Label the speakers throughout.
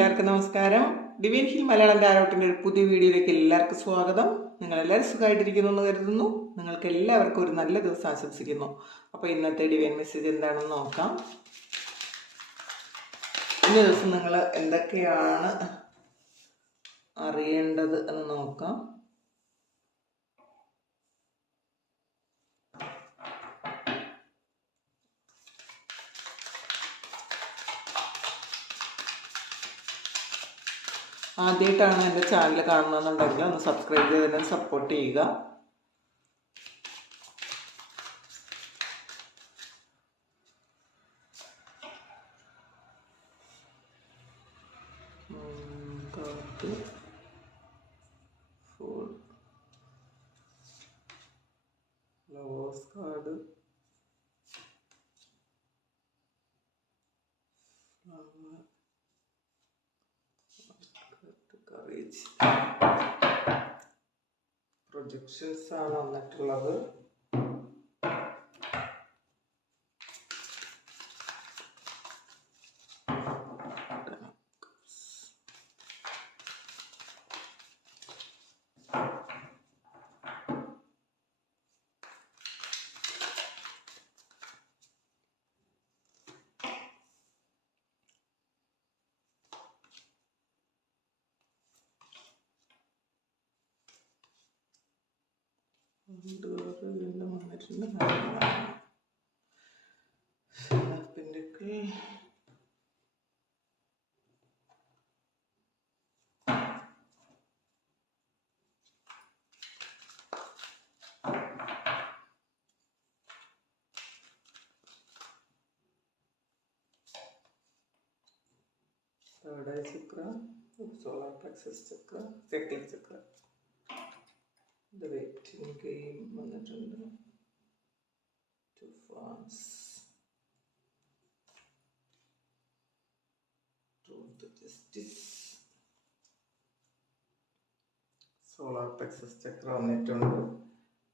Speaker 1: എല്ലാവർക്കും നമസ്കാരം. ഡിവിൻ ഹിൽ മലയാളം ടാരോട്ടിന്റെ ഒരു പുതിയ വീഡിയോയിലേക്ക് എല്ലാവർക്കും സ്വാഗതം. നിങ്ങളെല്ലാവരും സുഖമായിട്ടിരിക്കുന്നു എന്ന് കരുതുന്നു. നിങ്ങൾക്ക് എല്ലാവർക്കും ഒരു നല്ല ദിവസം ആശംസിക്കുന്നു. അപ്പോൾ ഇന്നത്തെ ഡിവൈൻ മെസ്സേജ് എന്താണെന്ന് നോക്കാം. ഇന്ന ദിവസം നിങ്ങൾ എന്തൊക്കെയാണ് അറിയേണ്ടത് എന്ന് നോക്കാം. ആദ്യമായിട്ടാണ് എന്റെ ചാനൽ കാണുന്നതെന്നുണ്ടെങ്കിൽ ഒന്ന് സബ്സ്ക്രൈബ് ചെയ്ത് തന്നെ സപ്പോർട്ട് ചെയ്യുക. ഉം, card, fool, lovers card flower projections ആണ് വന്നിട്ടുള്ളത്. ഡോറ് വീണ്ടും വന്നിട്ടുണ്ട് pinnacle third eye chakra solar plexus chakra The waiting game വന്നിട്ടുണ്ട്. Two fans truth justice solar plexus chakra വന്നിട്ടുണ്ട്.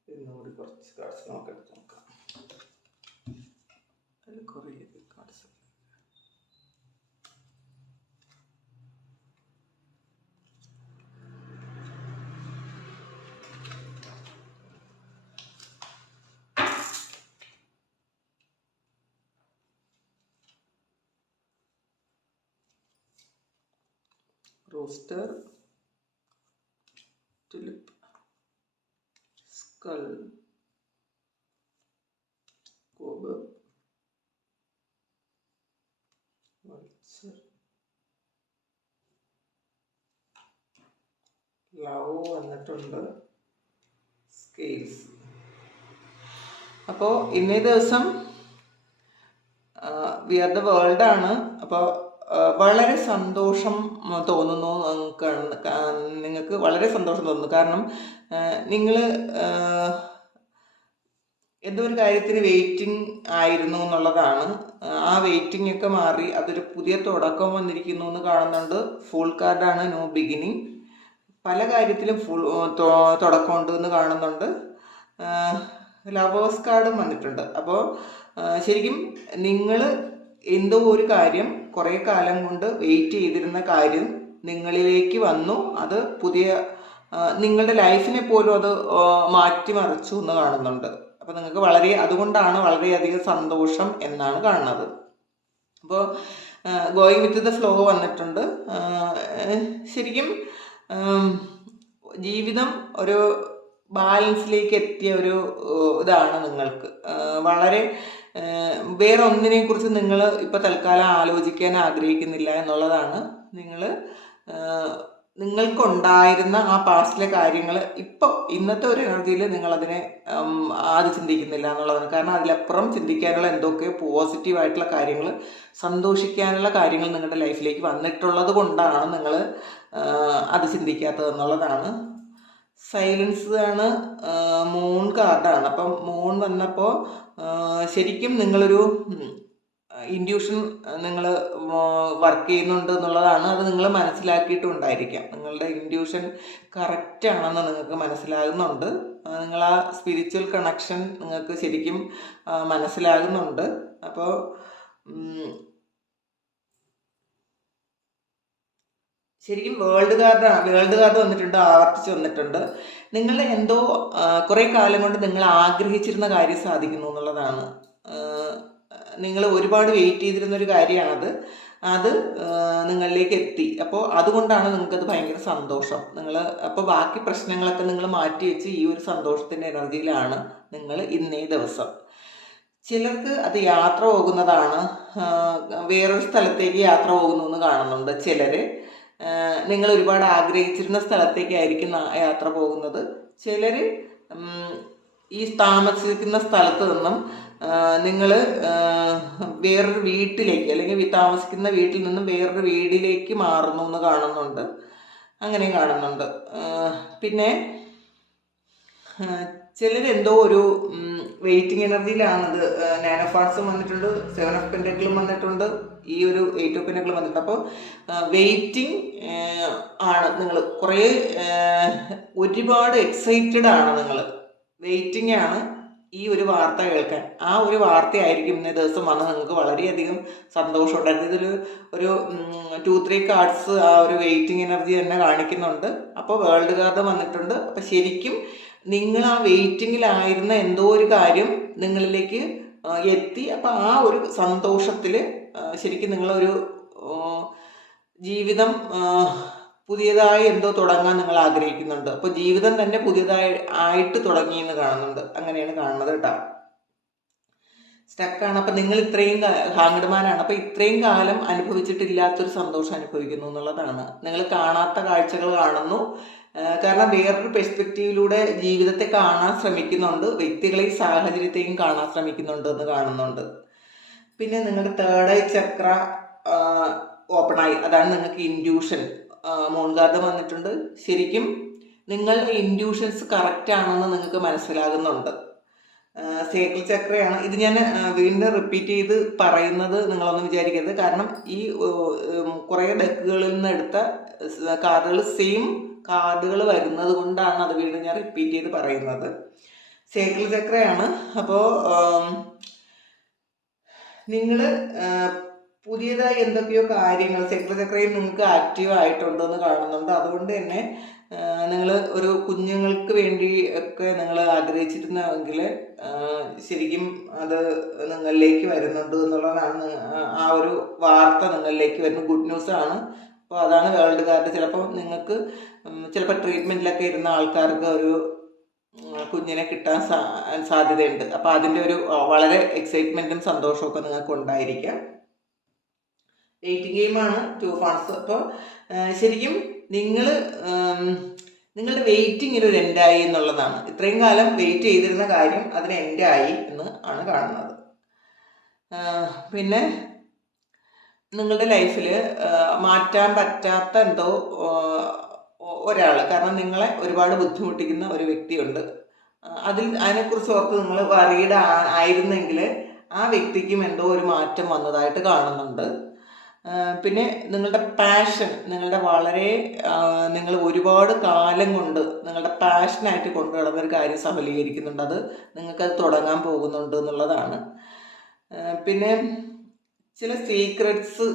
Speaker 1: ഇന്നുകൂടി കുറച്ച് കാർഡ്സ് നമുക്ക് എടുത്ത് നോക്കാം. അതിൽ കുറേ rooster tulip skull cob vulture love വന്നിട്ടുണ്ട് സ്കെയിൽസ്. അപ്പോൾ ഇന്നേ ദിവസം വി ആർ ദ ആണ്. അപ്പോൾ വളരെ സന്തോഷം തോന്നുന്നു നിങ്ങൾക്ക് വളരെ സന്തോഷം തോന്നുന്നു. കാരണം നിങ്ങൾ എന്തോ ഒരു കാര്യത്തിന് വെയിറ്റിംഗ് ആയിരുന്നു എന്നുള്ളതാണ്. ആ വെയിറ്റിംഗ് ഒക്കെ മാറി അതൊരു പുതിയ തുടക്കം വന്നിരിക്കുന്നു എന്ന് കാണുന്നുണ്ട്. ഫുൾ കാർഡാണ് നോ ബിഗിനിങ് പല കാര്യത്തിലും ഫുൾ തുടക്കമുണ്ട് എന്ന് കാണുന്നുണ്ട്. ലവേഴ്സ് കാർഡും വന്നിട്ടുണ്ട്. അപ്പോൾ ശരിക്കും നിങ്ങൾ എന്തോ ഒരു കാര്യം കുറേ കാലം കൊണ്ട് വെയിറ്റ് ചെയ്തിരുന്ന കാര്യം നിങ്ങളിലേക്ക് വന്നു. അത് പുതിയ നിങ്ങളുടെ ലൈഫിനെ പോലും അത് മാറ്റിമറിച്ചു എന്ന് കാണുന്നുണ്ട്. അപ്പോൾ നിങ്ങൾക്ക് വളരെ അതുകൊണ്ടാണ് വളരെയധികം സന്തോഷം എന്നാണ് കാണുന്നത്. അപ്പോൾ ഗോയിങ് വിത്ത് ദ ഫ്ലോ വന്നിട്ടുണ്ട്. ശരിക്കും ജീവിതം ഒരു ബാലൻസിലേക്ക് എത്തിയ ഒരു ഇതാണ് നിങ്ങൾക്ക്. വളരെ വേറെ ഒന്നിനെ കുറിച്ച് നിങ്ങൾ ഇപ്പോൾ തൽക്കാലം ആലോചിക്കാൻ ആഗ്രഹിക്കുന്നില്ല എന്നുള്ളതാണ്. നിങ്ങൾ നിങ്ങൾക്കുണ്ടായിരുന്ന ആ പാസ്റ്റിലെ കാര്യങ്ങൾ ഇപ്പോൾ ഇന്നത്തെ ഒരു എനർജിയിൽ നിങ്ങൾ അതിനെ ആദ്യം ചിന്തിക്കുന്നില്ല എന്നുള്ളതാണ്. കാരണം അതിലപ്പുറം ചിന്തിക്കാനുള്ള എന്തൊക്കെ പോസിറ്റീവായിട്ടുള്ള കാര്യങ്ങൾ സന്തോഷിക്കാനുള്ള കാര്യങ്ങൾ നിങ്ങളുടെ ലൈഫിലേക്ക് വന്നിട്ടുള്ളത് കൊണ്ടാണ് നിങ്ങൾ അത് ചിന്തിക്കാത്തത് എന്നുള്ളതാണ്. സൈലൻസ് ആണ് മൂൺ കാർഡാണ് അപ്പം മൂൺ വന്നപ്പോൾ ശരിക്കും നിങ്ങളൊരു ഇൻഡ്യൂഷൻ നിങ്ങൾ വർക്ക് ചെയ്യുന്നുണ്ട് എന്നുള്ളതാണ്. അത് നിങ്ങൾ മനസ്സിലാക്കിയിട്ടുണ്ടായിരിക്കാം. നിങ്ങളുടെ ഇൻഡ്യൂഷൻ കറക്റ്റ് ആണെന്ന് നിങ്ങൾക്ക് മനസ്സിലാകുന്നുണ്ട്. നിങ്ങൾ ആ സ്പിരിച്വൽ കണക്ഷൻ നിങ്ങൾക്ക് ശരിക്കും മനസ്സിലാകുന്നുണ്ട്. അപ്പോൾ ശരിക്കും വേൾഡ് കാർഡ് വേൾഡ് കാർഡ് വന്നിട്ടുണ്ട് ആവർത്തിച്ച് വന്നിട്ടുണ്ട്. നിങ്ങളുടെ എന്തോ കുറെ കാലം കൊണ്ട് നിങ്ങൾ ആഗ്രഹിച്ചിരുന്ന കാര്യം സാധിക്കുന്നു എന്നുള്ളതാണ്. നിങ്ങൾ ഒരുപാട് വെയിറ്റ് ചെയ്തിരുന്ന ഒരു കാര്യമാണത്. അത് നിങ്ങളിലേക്ക് എത്തി. അപ്പോൾ അതുകൊണ്ടാണ് നിങ്ങൾക്കത് ഭയങ്കര സന്തോഷം. നിങ്ങൾ അപ്പോൾ ബാക്കി പ്രശ്നങ്ങളൊക്കെ നിങ്ങൾ മാറ്റി വെച്ച് ഈ ഒരു സന്തോഷത്തിന്റെ എനർജിയിലാണ് നിങ്ങൾ ഇന്നേ ദിവസം. ചിലർക്ക് അത് യാത്ര പോകുന്നതാണ്. വേറൊരു സ്ഥലത്തേക്ക് യാത്ര പോകുന്നു എന്ന് കാണുന്നുണ്ട് ചിലർ നിങ്ങൾ ഒരുപാട് ആഗ്രഹിച്ചിരുന്ന സ്ഥലത്തേക്കായിരിക്കും യാത്ര പോകുന്നത്. ചിലർ ഈ താമസിക്കുന്ന സ്ഥലത്ത് നിന്നും നിങ്ങൾ വേറൊരു വീട്ടിലേക്ക് അല്ലെങ്കിൽ താമസിക്കുന്ന വീട്ടിൽ നിന്നും വേറൊരു വീടിലേക്ക് മാറുന്നു എന്ന് കാണുന്നുണ്ട്. അങ്ങനെയും കാണുന്നുണ്ട്. പിന്നെ ചിലരെന്തോ ഒരു വെയിറ്റിംഗ് എനർജിയിലാണത് നാനോ ഫാർട്സും വന്നിട്ടുണ്ട് സെവൻ ഓഫ് പെൻഡക്കിളും വന്നിട്ടുണ്ട്. ഈ ഒരു എയ്റ്റ് ഓഫ് പെൻഡക്കിളും വന്നിട്ടുണ്ട്. അപ്പോൾ വെയിറ്റിംഗ് ആണ് നിങ്ങൾ കുറേ ഒരുപാട് എക്സൈറ്റഡ് ആണ് നിങ്ങൾ വെയിറ്റിംഗ് ആണ് ഈ ഒരു വാർത്ത കേൾക്കാൻ. ആ ഒരു വാർത്തയായിരിക്കും ഇന്നേ ദിവസം വന്ന് നിങ്ങൾക്ക് വളരെയധികം സന്തോഷം ഉണ്ടായിരുന്നു. ഇതൊരു ഒരു ടു ത്രീ കാർഡ്സ് ആ ഒരു വെയിറ്റിംഗ് എനർജി തന്നെ കാണിക്കുന്നുണ്ട്. അപ്പോൾ വേൾഡ് കാർഡ് വന്നിട്ടുണ്ട്. അപ്പോൾ ശരിക്കും നിങ്ങൾ ആ വെയിറ്റിങ്ങിലായിരുന്ന എന്തോ ഒരു കാര്യം നിങ്ങളിലേക്ക് എത്തി. അപ്പം ആ ഒരു സന്തോഷത്തിൽ ശരിക്കും നിങ്ങളൊരു ജീവിതം പുതിയതായി എന്തോ തുടങ്ങാൻ നിങ്ങൾ ആഗ്രഹിക്കുന്നുണ്ട്. അപ്പോൾ ജീവിതം തന്നെ പുതിയതായി ആയിട്ട് തുടങ്ങി എന്ന് കാണുന്നുണ്ട്. അങ്ങനെയാണ് കാണുന്നത് കേട്ടോ. സ്റ്റക്കാണ് അപ്പം നിങ്ങൾ ഇത്രയും ഹാങ്ഡ്മാനാണ് അപ്പം ഇത്രയും കാലം അനുഭവിച്ചിട്ടില്ലാത്തൊരു സന്തോഷം അനുഭവിക്കുന്നു എന്നുള്ളതാണ്. നിങ്ങൾ കാണാത്ത കാഴ്ചകൾ കാണുന്നു. കാരണം വേറൊരു പെർസ്പെക്റ്റീവിലൂടെ ജീവിതത്തെ കാണാൻ ശ്രമിക്കുന്നുണ്ട്. വ്യക്തികളെയും സാഹചര്യത്തെയും കാണാൻ ശ്രമിക്കുന്നുണ്ട് എന്ന് കാണുന്നുണ്ട്. പിന്നെ നിങ്ങളുടെ തേർഡ് ഐ ചക്ര ഓപ്പൺ ആയി അതാണ് നിങ്ങൾക്ക് ഇൻഡ്യൂഷൻ മോൺഗാർഡ് വന്നിട്ടുണ്ട്. ശരിക്കും നിങ്ങൾ ഇൻഡ്യൂഷൻസ് കറക്റ്റ് ആണെന്ന് നിങ്ങൾക്ക് മനസ്സിലാകുന്നുണ്ട്. സേക്കിൾ ചക്രയാണ് ഇത് ഞാൻ വീണ്ടും റിപ്പീറ്റ് ചെയ്ത് പറയുന്നത് നിങ്ങളൊന്നും വിചാരിക്കരുത്. കാരണം ഈ കുറേ ഡെക്കുകളിൽ നിന്ന് എടുത്ത കാർഡുകൾ സെയിം കാർഡുകൾ വരുന്നത് കൊണ്ടാണ് അത് വീണ്ടും ഞാൻ റിപ്പീറ്റ് ചെയ്ത് പറയുന്നത്. സേക്കിൾ ചക്രയാണ്. അപ്പോൾ നിങ്ങൾ പുതിയതായി എന്തൊക്കെയോ കാര്യങ്ങൾ സെക്രട്ടറി ചക്രയും നിങ്ങൾക്ക് ആക്റ്റീവ് ആയിട്ടുണ്ടെന്ന് കാണുന്നുണ്ട്. അതുകൊണ്ട് തന്നെ നിങ്ങൾ ഒരു കുഞ്ഞുങ്ങൾക്ക് വേണ്ടി ഒക്കെ നിങ്ങൾ ആഗ്രഹിച്ചിരുന്നെങ്കിൽ ശരിക്കും അത് നിങ്ങളിലേക്ക് വരുന്നുണ്ട് എന്നുള്ളതാണ് ആ- ഒരു വാർത്ത നിങ്ങളിലേക്ക് വരുന്ന ഗുഡ് ന്യൂസ് ആണ്. അപ്പോൾ അതാണ് വേൾഡ് കാർഡ്. ചിലപ്പോൾ നിങ്ങൾക്ക് ചിലപ്പോൾ ട്രീറ്റ്മെന്റിലൊക്കെ ഇരുന്ന ആൾക്കാർക്ക് ഒരു കുഞ്ഞിനെ കിട്ടാൻ സാ സാധ്യതയുണ്ട്. അപ്പോൾ അതിന്റെ ഒരു വളരെ എക്സൈറ്റ്മെന്റും സന്തോഷമൊക്കെ നിങ്ങൾക്ക് ഉണ്ടായിരിക്കാം. വെയിറ്റിംഗ് ഗെയിമാണ് ടു ഫാൺസ് അപ്പോൾ ശരിക്കും നിങ്ങൾ നിങ്ങളുടെ വെയിറ്റിംഗിന് ഒരു എൻഡായി എന്നുള്ളതാണ്. ഇത്രയും കാലം വെയിറ്റ് ചെയ്തിരുന്ന കാര്യം അതിന് എൻഡായി എന്ന് ആണ് കാണുന്നത്. പിന്നെ നിങ്ങളുടെ ലൈഫിൽ മാറ്റാൻ പറ്റാത്ത എന്തോ ഒരാൾ കാരണം നിങ്ങളെ ഒരുപാട് ബുദ്ധിമുട്ടിക്കുന്ന ഒരു വ്യക്തിയുണ്ട്. അതിൽ അതിനെക്കുറിച്ച് ഓർത്ത് നിങ്ങൾ വറീഡ് ആയിരുന്നെങ്കിൽ ആ വ്യക്തിക്കും എന്തോ ഒരു മാറ്റം വന്നതായിട്ട് കാണുന്നുണ്ട്. പിന്നെ നിങ്ങളുടെ പാഷൻ നിങ്ങളുടെ വളരെ നിങ്ങൾ ഒരുപാട് കാലം കൊണ്ട് നിങ്ങളുടെ പാഷനായിട്ട് കൊണ്ടു നടന്ന ഒരു കാര്യം സഫലീകരിക്കുന്നുണ്ട്. അത് നിങ്ങൾക്കത് തുടങ്ങാൻ പോകുന്നുണ്ട് എന്നുള്ളതാണ്. പിന്നെ ചില സീക്രട്സ്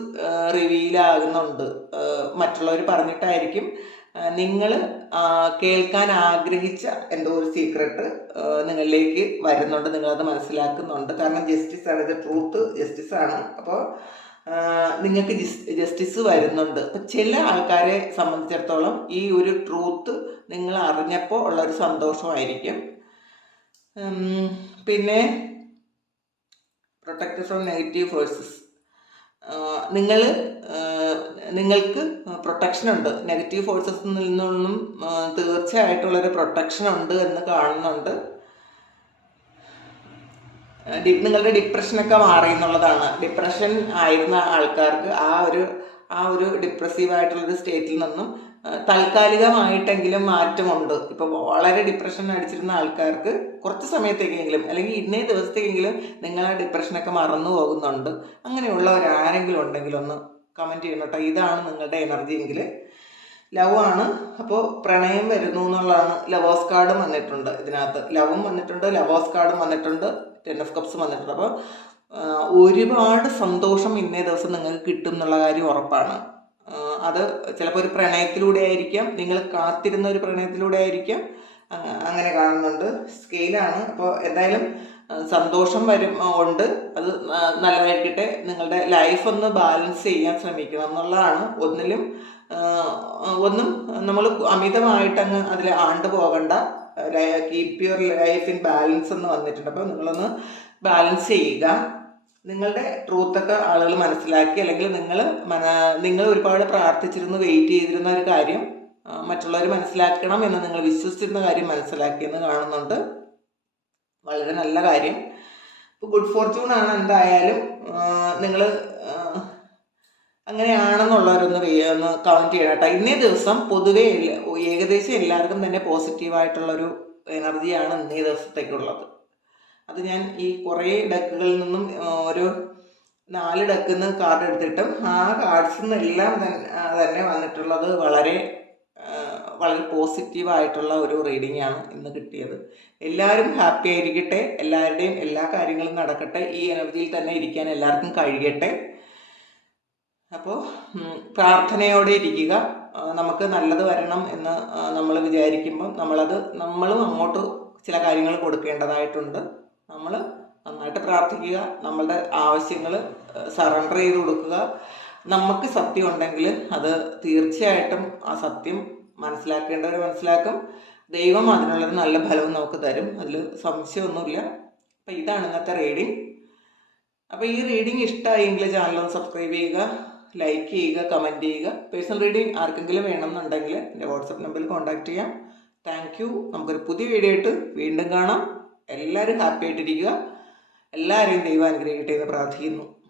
Speaker 1: റിവീൽ ആകുന്നുണ്ട്. മറ്റുള്ളവർ പറഞ്ഞിട്ടായിരിക്കും. നിങ്ങൾ കേൾക്കാൻ ആഗ്രഹിച്ച എന്തോ ഒരു സീക്രട്ട് നിങ്ങളിലേക്ക് വരുന്നുണ്ട്. നിങ്ങളത് മനസ്സിലാക്കുന്നുണ്ട്. കാരണം ജസ്റ്റിസ് ആണ് ഇത് ട്രൂത്ത് ജസ്റ്റിസ് ആണ്. അപ്പോൾ നിങ്ങൾക്ക് ജസ്റ്റിസ് വരുന്നുണ്ട്. അപ്പം ചില ആൾക്കാരെ സംബന്ധിച്ചിടത്തോളം ഈ ഒരു ട്രൂത്ത് നിങ്ങൾ അറിഞ്ഞപ്പോൾ ഉള്ളൊരു സന്തോഷമായിരിക്കും. പിന്നെ പ്രൊട്ടക്ട് ഫ്രം നെഗറ്റീവ് ഫോഴ്സസ് നിങ്ങൾ നിങ്ങൾക്ക് പ്രൊട്ടക്ഷൻ ഉണ്ട്. നെഗറ്റീവ് ഫോഴ്സസ് നിന്നൊന്നും തീർച്ചയായിട്ടുള്ളൊരു പ്രൊട്ടക്ഷൻ ഉണ്ട് എന്ന് കാണുന്നുണ്ട്. നിങ്ങളുടെ ഡിപ്രഷനൊക്കെ മാറി എന്നുള്ളതാണ്. ഡിപ്രഷൻ ആയിരുന്ന ആൾക്കാർക്ക് ആ ഒരു ആ ഒരു ഡിപ്രസീവ് ആയിട്ടുള്ളൊരു സ്റ്റേറ്റിൽ നിന്നും താൽക്കാലികമായിട്ടെങ്കിലും മാറ്റമുണ്ട്. ഇപ്പോൾ വളരെ ഡിപ്രഷൻ അടിച്ചിരുന്ന ആൾക്കാർക്ക് കുറച്ച് സമയത്തേക്കെങ്കിലും അല്ലെങ്കിൽ ഇന്നേ ദിവസത്തേക്കെങ്കിലും നിങ്ങൾ ആ ഡിപ്രഷനൊക്കെ മറന്നു പോകുന്നുണ്ട്. അങ്ങനെയുള്ള ഒരാരെങ്കിലും ഉണ്ടെങ്കിൽ ഒന്ന് കമന്റ് ചെയ്യണം കേട്ടോ. ഇതാണ് നിങ്ങളുടെ എനർജി എങ്കിൽ. ലവ് ആണ്. അപ്പോൾ പ്രണയം വരുന്നു എന്നുള്ളതാണ്. ലവേഴ്സ് കാർഡും വന്നിട്ടുണ്ട് ഇതിനകത്ത്. ലവും വന്നിട്ടുണ്ട് ലവേഴ്സ് കാർഡും വന്നിട്ടുണ്ട് ടെൻ ഓഫ് കപ്സും വന്നിട്ടുണ്ട്. അപ്പോൾ ഒരുപാട് സന്തോഷം ഇന്നേ ദിവസം നിങ്ങൾക്ക് കിട്ടും എന്നുള്ള കാര്യം ഉറപ്പാണ്. അത് ചിലപ്പോൾ ഒരു പ്രണയത്തിലൂടെ ആയിരിക്കാം നിങ്ങൾ കാത്തിരുന്ന ഒരു പ്രണയത്തിലൂടെ ആയിരിക്കാം അങ്ങനെ കാണുന്നുണ്ട്. സ്കെയിലാണ്. അപ്പോൾ എന്തായാലും സന്തോഷം വരും ഉണ്ട്. അത് നല്ലതായിരിക്കട്ടെ. നിങ്ങളുടെ ലൈഫ് ഒന്ന് ബാലൻസ് ചെയ്യാൻ ശ്രമിക്കണം എന്നുള്ളതാണ്. ഒന്നിലും ഒന്നും നമ്മൾ അമിതമായിട്ടങ്ങ് അതിൽ ആണ്ട് പോകണ്ട. Keep your life in balance എന്ന് വന്നിട്ടുണ്ട്. അപ്പോൾ നിങ്ങളൊന്ന് ബാലൻസ് ചെയ്യുക. നിങ്ങളുടെ ട്രൂത്തൊക്കെ ആളുകൾ മനസ്സിലാക്കി അല്ലെങ്കിൽ നിങ്ങൾ മന നിങ്ങൾ ഒരുപാട് പ്രാർത്ഥിച്ചിരുന്നു വെയിറ്റ് ചെയ്തിരുന്ന ഒരു കാര്യം മറ്റുള്ളവർ മനസ്സിലാക്കണം എന്ന് നിങ്ങൾ വിശ്വസിച്ചിരുന്ന കാര്യം മനസ്സിലാക്കിയെന്ന് കാണുന്നുണ്ട്. വളരെ നല്ല കാര്യം. ഇപ്പോൾ ഗുഡ് ഫോർച്യൂൺ ആണ് എന്തായാലും നിങ്ങൾ അങ്ങനെയാണെന്നുള്ളവരൊന്ന് ഒന്ന് കമന്റ് ചെയ്യണം കേട്ടോ. ഇന്നേ ദിവസം പൊതുവേ ഏകദേശം എല്ലാവർക്കും തന്നെ പോസിറ്റീവായിട്ടുള്ളൊരു എനർജിയാണ് ഇന്നേ ദിവസത്തേക്കുള്ളത്. അത് ഞാൻ ഈ കുറേ ഡക്കുകളിൽ നിന്നും ഒരു നാല് ഡക്കിൽ നിന്ന് കാർഡ് എടുത്തിട്ടും ആ കാർഡ്സിൽ എല്ലാം തന്നെ വന്നിട്ടുള്ളത് വളരെ വളരെ പോസിറ്റീവായിട്ടുള്ള ഒരു റീഡിംഗ് ആണ് ഇന്ന് കിട്ടിയത്. എല്ലാവരും ഹാപ്പി ആയിരിക്കട്ടെ. എല്ലാവരുടെയും എല്ലാ കാര്യങ്ങളും നടക്കട്ടെ. ഈ എനർജിയിൽ തന്നെ ഇരിക്കാൻ എല്ലാവർക്കും കഴിയട്ടെ. അപ്പോൾ പ്രാർത്ഥനയോടെ ഇരിക്കുക. നമുക്ക് നല്ലത് വരണം എന്ന് നമ്മൾ വിചാരിക്കുമ്പോൾ നമ്മളത് നമ്മളും അങ്ങോട്ട് ചില കാര്യങ്ങൾ കൊടുക്കേണ്ടതായിട്ടുണ്ട്. നമ്മൾ നന്നായിട്ട് പ്രാർത്ഥിക്കുക നമ്മളുടെ ആവശ്യങ്ങൾ സറണ്ടർ ചെയ്ത് കൊടുക്കുക. നമുക്ക് സത്യം ഉണ്ടെങ്കിൽ അത് തീർച്ചയായിട്ടും ആ സത്യം മനസ്സിലാക്കേണ്ടവർ മനസ്സിലാക്കും. ദൈവം അതിനുള്ളൊരു നല്ല ഫലവും നമുക്ക് തരും. അതിൽ സംശയമൊന്നുമില്ല. അപ്പം ഇതാണ് ഇന്നത്തെ റീഡിങ് അപ്പോൾ ഈ റീഡിങ് ഇഷ്ടമായെങ്കിൽ ചാനലൊന്ന് സബ്സ്ക്രൈബ് ചെയ്യുക ലൈക്ക് ചെയ്യുക കമന്റ് ചെയ്യുക. പേഴ്സണൽ റീഡിങ് ആർക്കെങ്കിലും വേണമെന്നുണ്ടെങ്കിൽ എന്റെ വാട്സപ്പ് നമ്പറിൽ കോൺടാക്ട് ചെയ്യാം. താങ്ക് യു നമുക്കൊരു പുതിയ വീഡിയോ ആയിട്ട് വീണ്ടും കാണാം. എല്ലാവരും ഹാപ്പി ആയിട്ടിരിക്കുക. എല്ലാവരെയും ദൈവം അനുഗ്രഹിക്കട്ടെ എന്ന് പ്രാർത്ഥിക്കുന്നു.